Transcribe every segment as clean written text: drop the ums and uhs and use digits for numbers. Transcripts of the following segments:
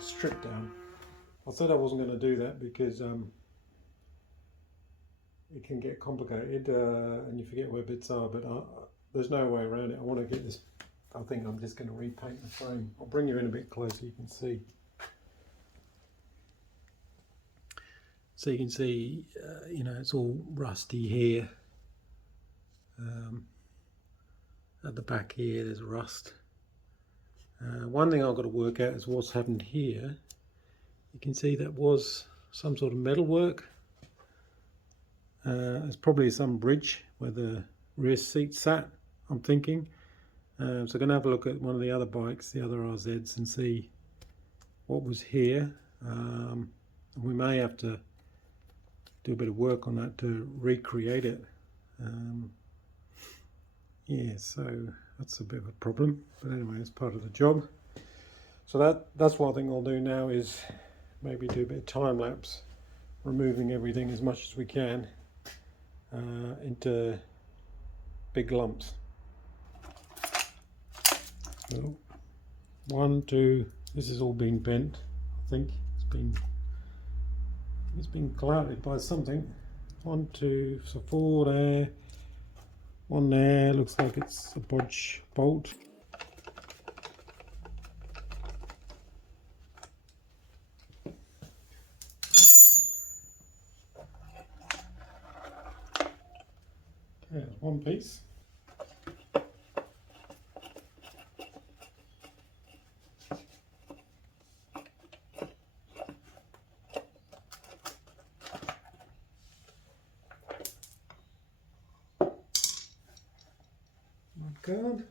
strip down. I said I wasn't going to do that because it can get complicated and you forget where bits are, but there's no way around it. I want to get this. I think I'm just going to repaint the frame. I'll bring you in a bit closer, you can see. So you can see, you know, it's all rusty here. At the back here there's rust. One thing I've got to work out is what's happened here. You can see that was some sort of metal work. It's probably some bridge where the rear seat sat, I'm thinking. So I'm going to have a look at one of the other bikes, the other RZs, and see what was here. We may have to do a bit of work on that to recreate it. Yeah, so that's a bit of a problem, but anyway, it's part of the job. So that's what I think I'll do now, is maybe do a bit of time lapse, removing everything as much as we can into big lumps. So 1, 2, this is all being bent. I think it's been clouded by something. 1, 2, so 4 there. 1 there, looks like it's a bodge bolt. Okay, that's 1 piece. Mudguard.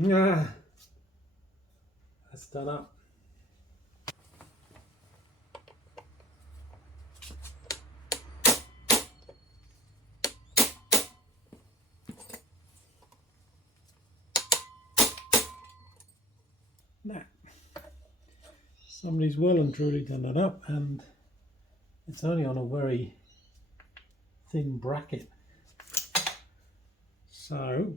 Yeah, that's done up. Now, somebody's well and truly done that up, and it's only on a very thin bracket. So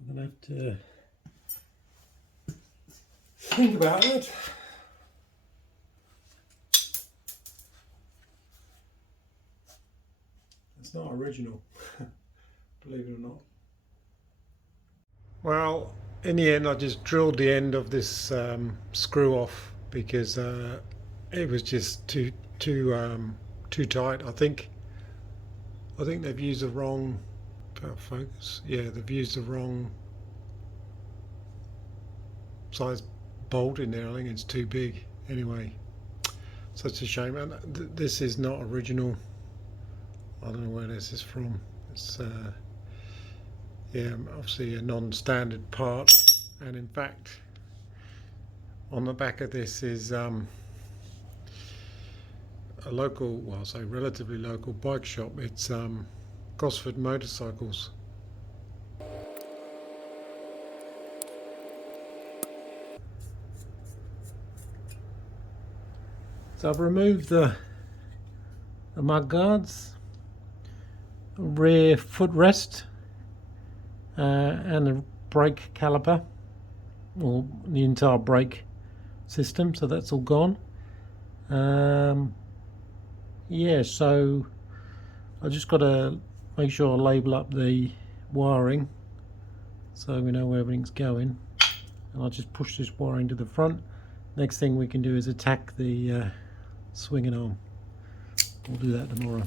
I'm going to have to think about it. It's not original, believe it or not. Well, in the end I just drilled the end of this screw off because it was just too tight. I think they've used the wrong focus. Yeah, they've used the wrong size bolt in there. I think it's too big. Anyway, such a shame. And this is not original. I don't know where this is from. It's yeah, obviously a non-standard part. And in fact, on the back of this is a local, well, I say relatively local bike shop. It's Gosford Motorcycles. So I've removed the mudguards, rear footrest, and the brake caliper, or the entire brake system. So that's all gone. Yeah, so I just got to make sure I label up the wiring so we know where everything's going, and I'll just push this wiring to the front. Next thing we can do is attack the swinging arm. We'll do that tomorrow.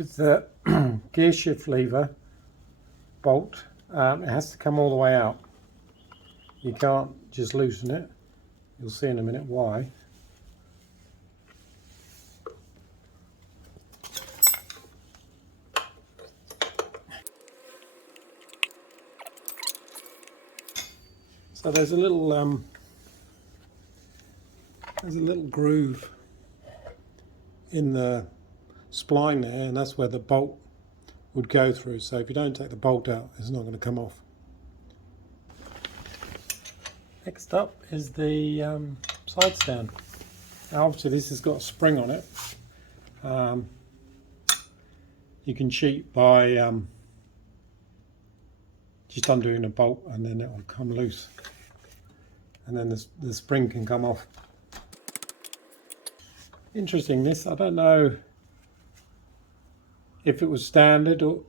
with the gear shift lever bolt, it has to come all the way out. You can't just loosen it. You'll see in a minute why. So there's a little groove in the spline there, and that's where the bolt would go through. So if you don't take the bolt out, it's not going to come off. Next up is the side stand. Now obviously this has got a spring on it. You can cheat by just undoing the bolt, and then it will come loose, and then the spring can come off. Interesting, this, I don't know if it was standard or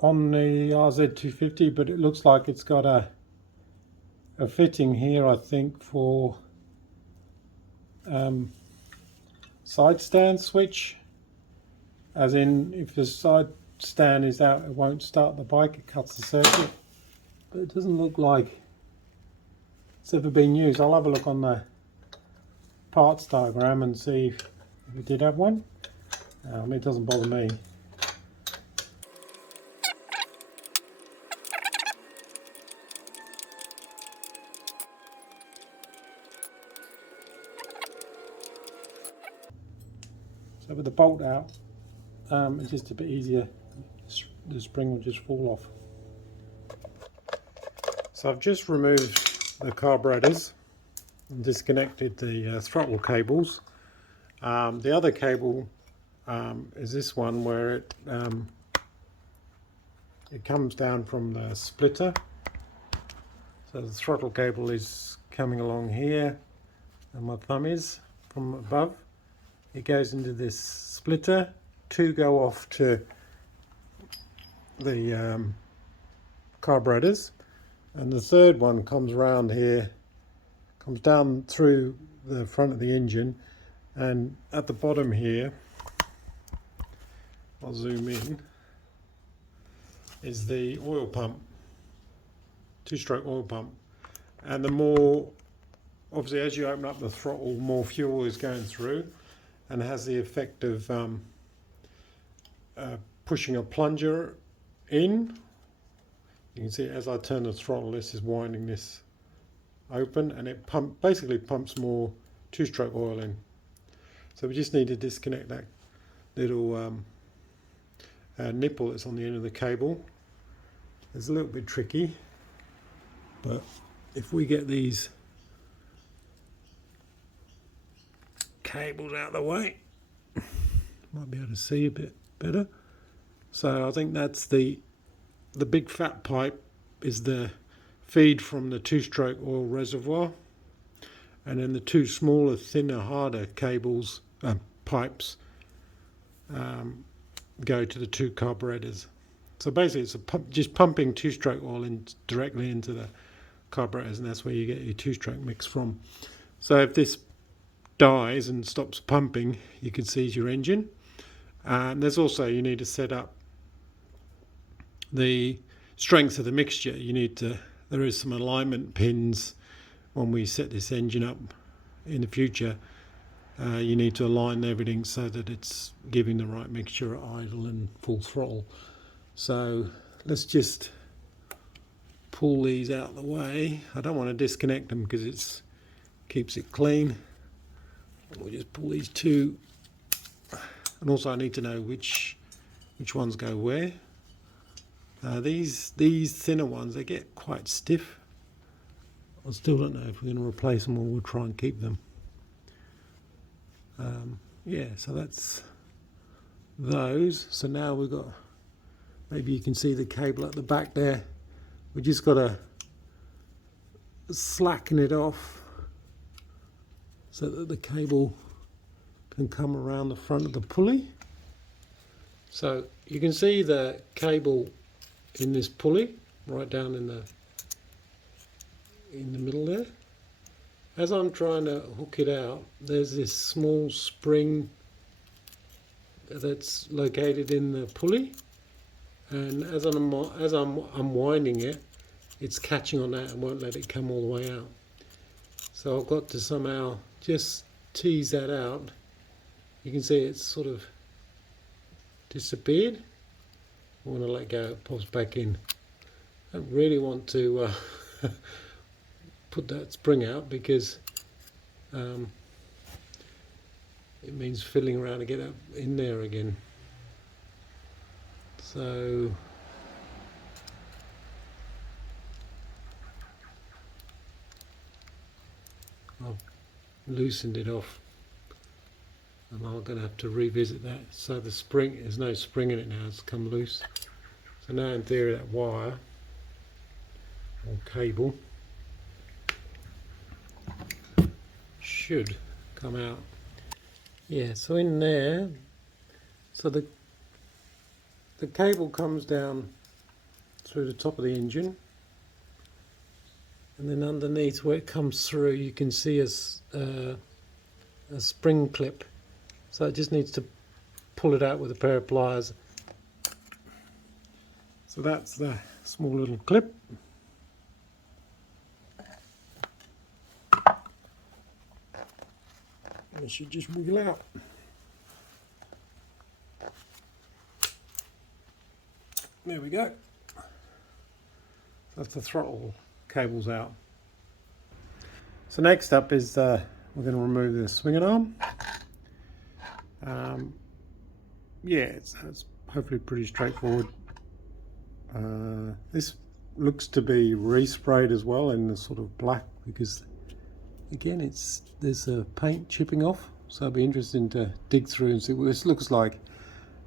on the RZ250, but it looks like it's got a fitting here, I think, for side stand switch, as in if the side stand is out, it won't start the bike, it cuts the circuit. But it doesn't look like it's ever been used. I'll have a look on the parts diagram and see if we did have one. It doesn't bother me. So with the bolt out, it's just a bit easier. The spring will just fall off. So I've just removed the carburetors and disconnected the throttle cables. The other cable is this one, where it comes down from the splitter. So the throttle cable is coming along here, and my thumb is from above. It goes into this splitter. Two go off to the carburetors, and the third one comes around here, comes down through the front of the engine, and at the bottom here, I'll zoom in, is the oil pump, two-stroke oil pump. And the more, obviously as you open up the throttle, more fuel is going through, and it has the effect of pushing a plunger in. You can see as I turn the throttle, this is winding this open, and it basically pumps more two-stroke oil in. So we just need to disconnect that little nipple that's on the end of the cable. It's a little bit tricky, but if we get these cables out of the way, might be able to see a bit better. So I think that's the big fat pipe is the feed from the two-stroke oil reservoir, and then the two smaller, thinner, harder cables, pipes, go to the two carburetors. So basically it's just pumping two-stroke oil in directly into the carburetors, and that's where you get your two-stroke mix from. So if this dies and stops pumping, you can seize your engine. And there's also, you need to set up the strength of the mixture. There is some alignment pins when we set this engine up in the future. You need to align everything so that it's giving the right mixture at idle and full throttle. So let's just pull these out of the way. I don't want to disconnect them because it keeps it clean. We'll just pull these two, and also I need to know which ones go where. These thinner ones, they get quite stiff. I still don't know if we're going to replace them or we'll try and keep them. Yeah, so that's those. So now we've got, maybe you can see the cable at the back there. We just got to slacken it off so that the cable can come around the front of the pulley. So you can see the cable in this pulley right down in the middle there. As I'm trying to hook it out, there's this small spring that's located in the pulley, and as I'm unwinding it, it's catching on that and won't let it come all the way out. So I've got to somehow just tease that out. You can see it's sort of disappeared. I want to let go, it pops back in. I don't really want to put that spring out because it means fiddling around to get up in there again. So I've loosened it off, and I'm going to have to revisit that. So the spring, there's no spring in it now, it's come loose. So now in theory that wire or cable should come out. Yeah, so in there, so the cable comes down through the top of the engine, and then underneath where it comes through you can see a spring clip, so it just needs to pull it out with a pair of pliers. So that's the small little clip. It should just wiggle out. There we go. That's the throttle cables out. So next up is we're going to remove the swinging arm. Yeah, it's hopefully pretty straightforward. This looks to be resprayed as well in the sort of black, because again there's a paint chipping off, so it'll be interesting to dig through and see what this looks like.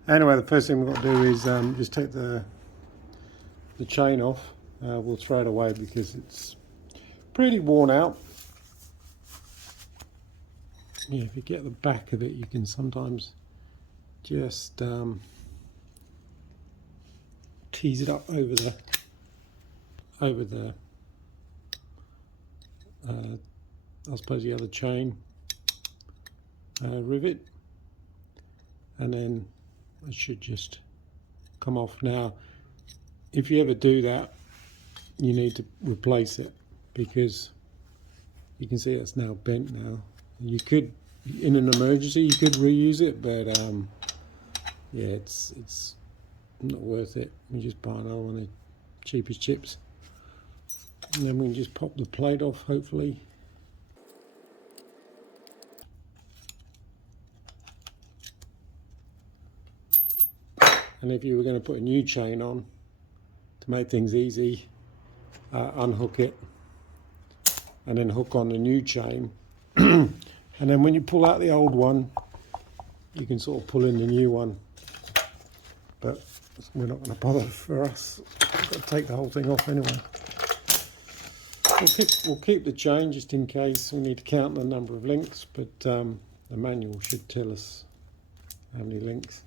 Anyway, the first thing we've got to do is just take the chain off. We'll throw it away because it's pretty worn out. Yeah, if you get the back of it, you can sometimes just tease it up over the I suppose the other chain rivet, and then it should just come off. Now if you ever do that, you need to replace it, because you can see it's now bent now. You could, in an emergency, you could reuse it, but yeah, it's not worth it. We just buy another one of the cheapest chips, and then we can just pop the plate off, hopefully. And if you were going to put a new chain on, to make things easy, unhook it and then hook on the new chain. And then when you pull out the old one, you can sort of pull in the new one. But we're not going to bother for us. We've got to take the whole thing off anyway. We'll keep the chain just in case we need to count the number of links, but the manual should tell us how many links.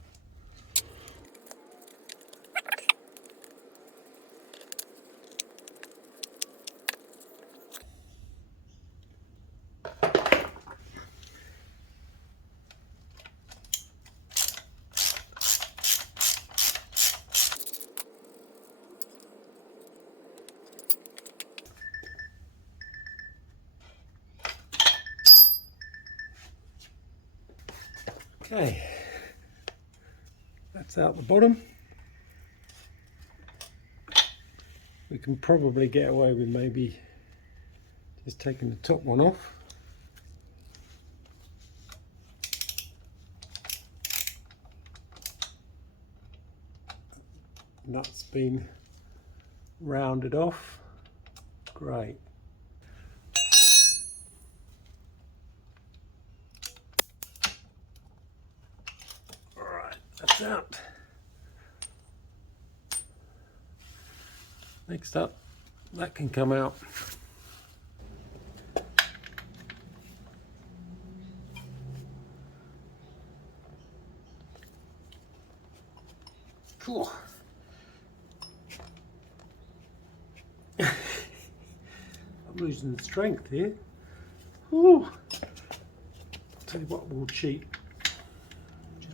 Okay, that's out the bottom. We can probably get away with maybe just taking the top one off. Nut's been rounded off. Great. That's out. Next up, that can come out. Cool. I'm losing strength here. Ooh. I'll tell you what, we'll cheat.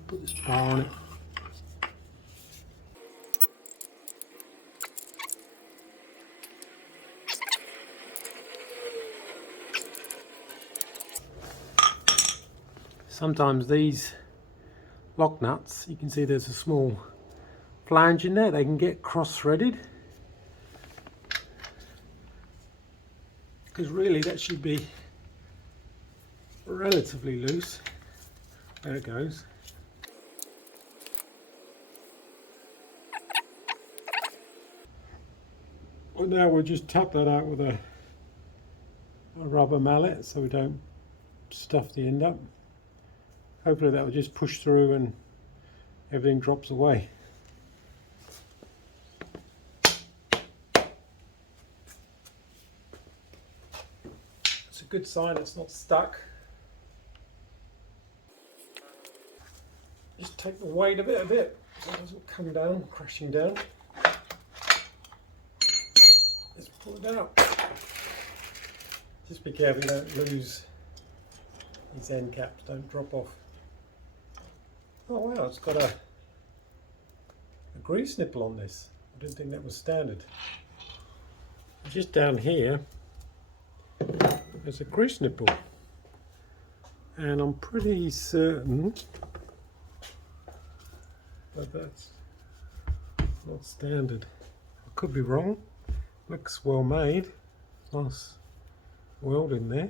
Put this bar on it. Sometimes these lock nuts, you can see there's a small flange in there, they can get cross-threaded. Because really that should be relatively loose. There it goes. Well, now we'll just tap that out with a rubber mallet so we don't stuff the end up. Hopefully that will just push through and everything drops away. It's a good sign it's not stuck. Just take the weight of it a bit so it doesn't come down, crashing down. Let's pull it out. Just be careful you don't lose these end caps, don't drop off. Oh wow, it's got a grease nipple on this. I didn't think that was standard. Just down here, there's a grease nipple. And I'm pretty certain that that's not standard. I could be wrong. Looks well made. Nice weld in there.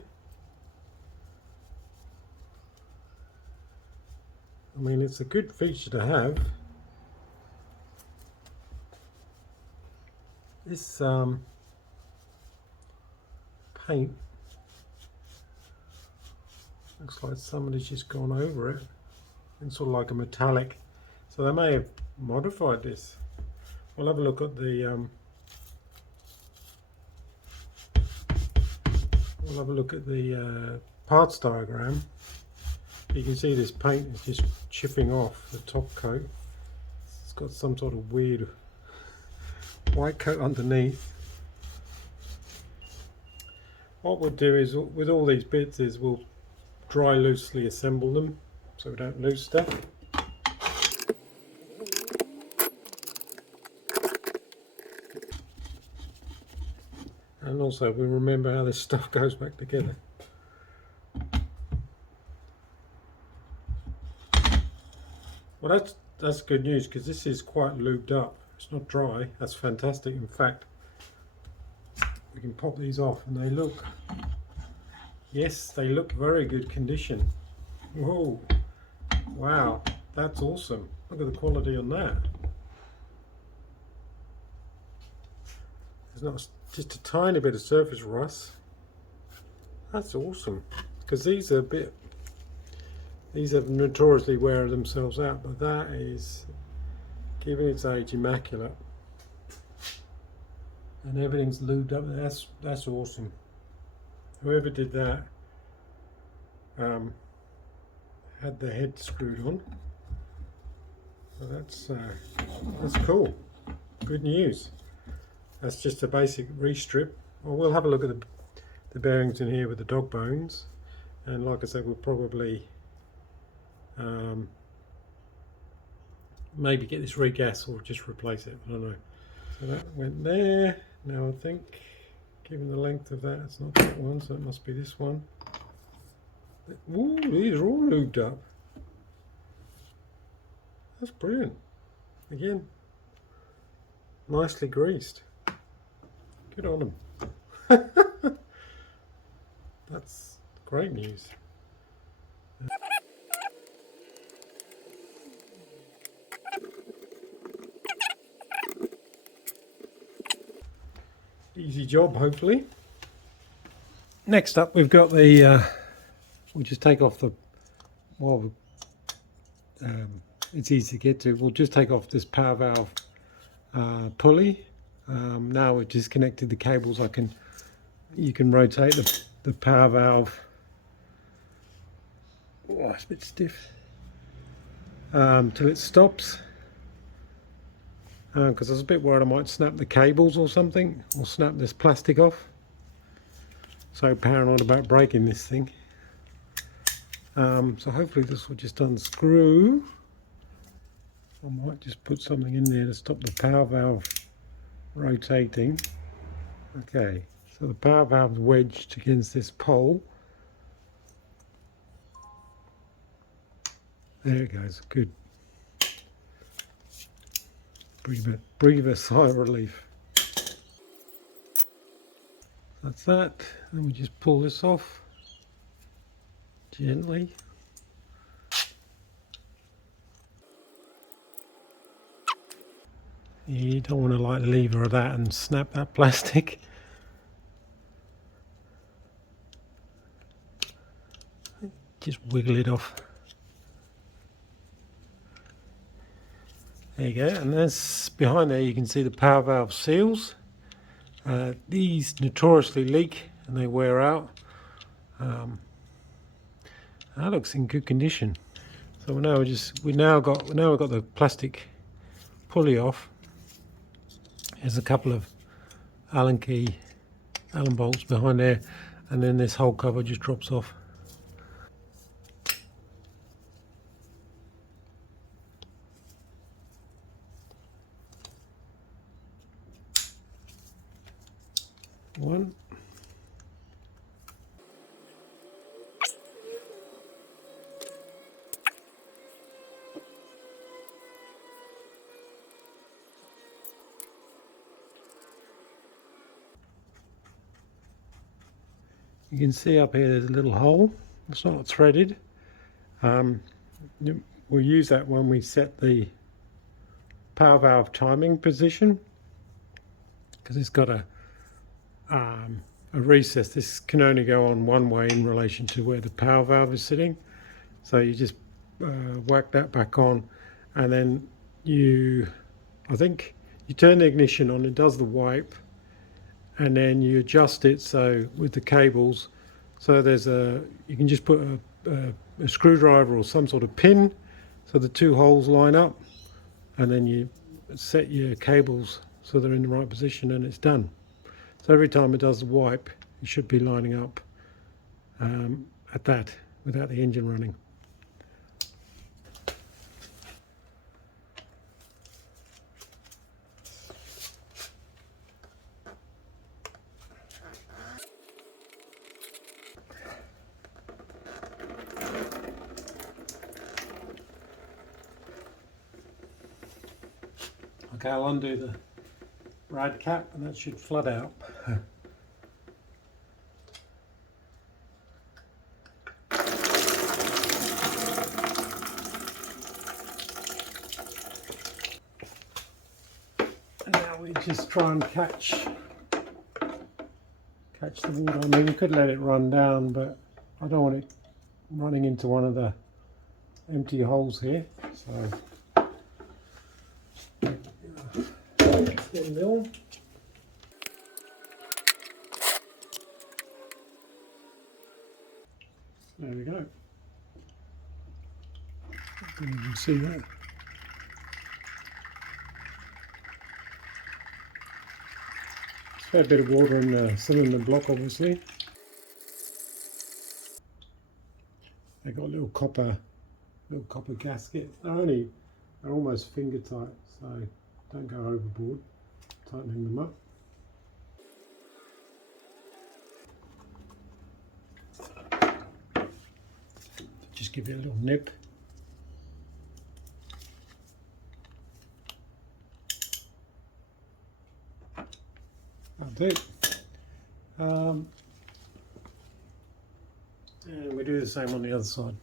I mean, it's a good feature to have. This paint looks like somebody's just gone over it. It's sort of like a metallic. So they may have modified this. We'll have a look at the parts diagram. You can see this paint is just chipping off the top coat. It's got some sort of weird white coat underneath. What we'll do is, with all these bits, is we'll dry loosely assemble them so we don't lose stuff. And also we remember how this stuff goes back together. Well, that's good news, because this is quite lubed up. It's not dry. That's fantastic. In fact, we can pop these off and they look, yes, they look very good condition. Whoa, wow, that's awesome. Look at the quality on that. There's not just a tiny bit of surface rust. That's awesome, because these are a bit, these have notoriously wear themselves out, but that is, given its age, immaculate. And everything's lubed up. That's awesome. Whoever did that had the head screwed on. So that's cool. Good news. That's just a basic restrip. Well, we'll have a look at the bearings in here with the dog bones, and like I said, we'll probably maybe get this regas or just replace it. I don't know. So that went there. Now I think, given the length of that, it's not that one, so it must be this one. Ooh, these are all lubed up. That's brilliant. Again, nicely greased. Good on them. That's great news. Easy job, hopefully. Next up, we've got the, we'll just take off the, well, it's easy to get to. We'll just take off this power valve pulley. Now we've disconnected the cables. You can rotate the power valve. Oh, it's a bit stiff. Till it stops. Because I was a bit worried I might snap the cables or something, or snap this plastic off. So paranoid about breaking this thing. So hopefully this will just unscrew. I might just put something in there to stop the power valve rotating. Okay, so the power valve's wedged against this pole. There it goes, good. Breathe a sigh of relief. That's that. Then we just pull this off gently. You don't want to like lever of that and snap that plastic. Just wiggle it off. There you go, and there's behind there you can see the power valve seals. These notoriously leak and they wear out. That looks in good condition. So we've now got the plastic pulley off. There's a couple of Allen bolts behind there, and then this whole cover just drops off. One. You can see up here there's a little hole. It's not threaded. We'll use that when we set the power valve timing position, because it's got a recess. This can only go on one way in relation to where the power valve is sitting. So you just whack that back on, and then I think you turn the ignition on, it does the wipe, and then you adjust it so with the cables, so you can just put a screwdriver or some sort of pin so the two holes line up, and then you set your cables so they're in the right position, and it's done. So every time it does the wipe, it should be lining up at that without the engine running. Okay, I'll undo the rad cap and that should flood out. And now we just try and catch the water. I mean, we could let it run down, but I don't want it running into one of the empty holes here. So there we go. You can see that. It's a fair bit of water in the cylinder block, obviously. They got a little copper gasket. They're almost finger tight, so don't go overboard tightening them up. Just give it a little nip. That'll do. And we do the same on the other side.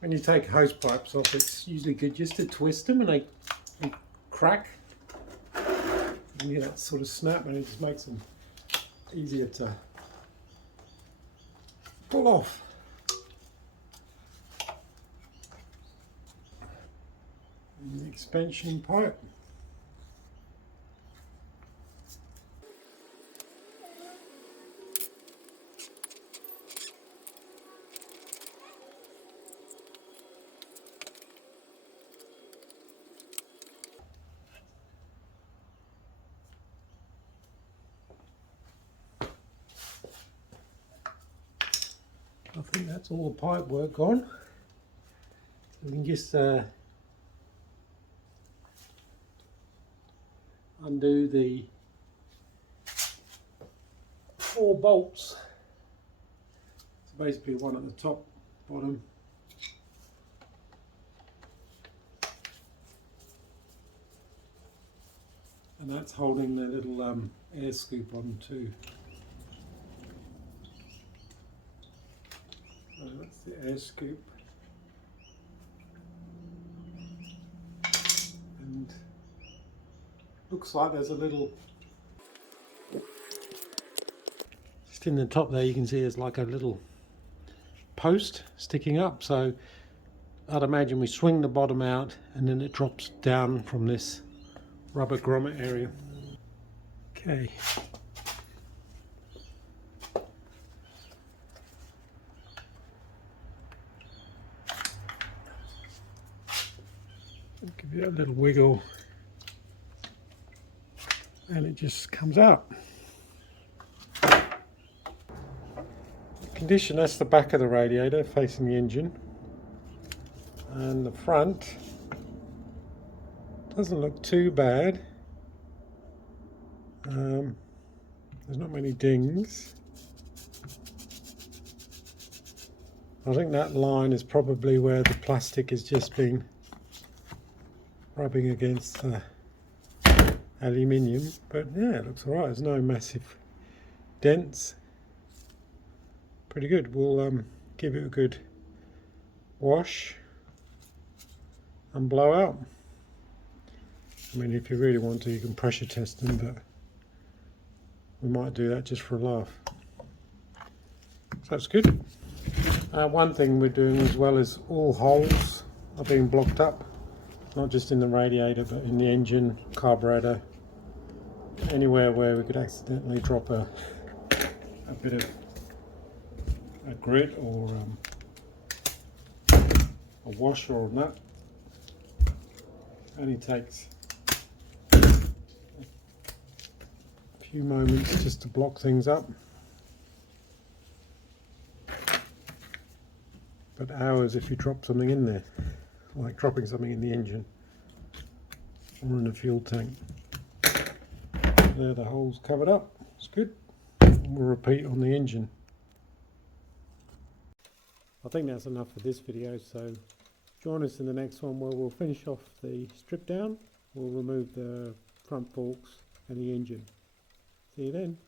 When you take hose pipes off, it's usually good just to twist them, and they crack. You get that sort of snap, and it just makes them easier to pull off. And the expansion pipe. I think that's all the pipe work on. We can just undo the 4 bolts. So basically one at the top, bottom, and that's holding the little air scoop on too. So that's the air scoop, and looks like there's a little, just in the top there you can see there's like a little post sticking up, so I'd imagine we swing the bottom out and then it drops down from this rubber grommet area. Okay. Give it a little wiggle and it just comes out. Condition, that's the back of the radiator facing the engine, and the front doesn't look too bad. There's not many dings. I think that line is probably where the plastic has just been rubbing against the aluminium, but yeah, it looks alright. There's no massive dents. Pretty good. We'll give it a good wash and blow out. I mean, if you really want to, you can pressure test them, but we might do that just for a laugh. So that's good. One thing we're doing as well is all holes are being blocked up, not just in the radiator but in the engine, carburetor, anywhere where we could accidentally drop a bit of a grit or a washer or a nut. Only takes a few moments just to block things up, but hours if you drop something in there, like dropping something in the engine or in a fuel tank. There, the hole's covered up. It's good. We'll repeat on the engine. I think that's enough for this video, so join us in the next one where we'll finish off the strip down. We'll remove the front forks and the engine. See you then.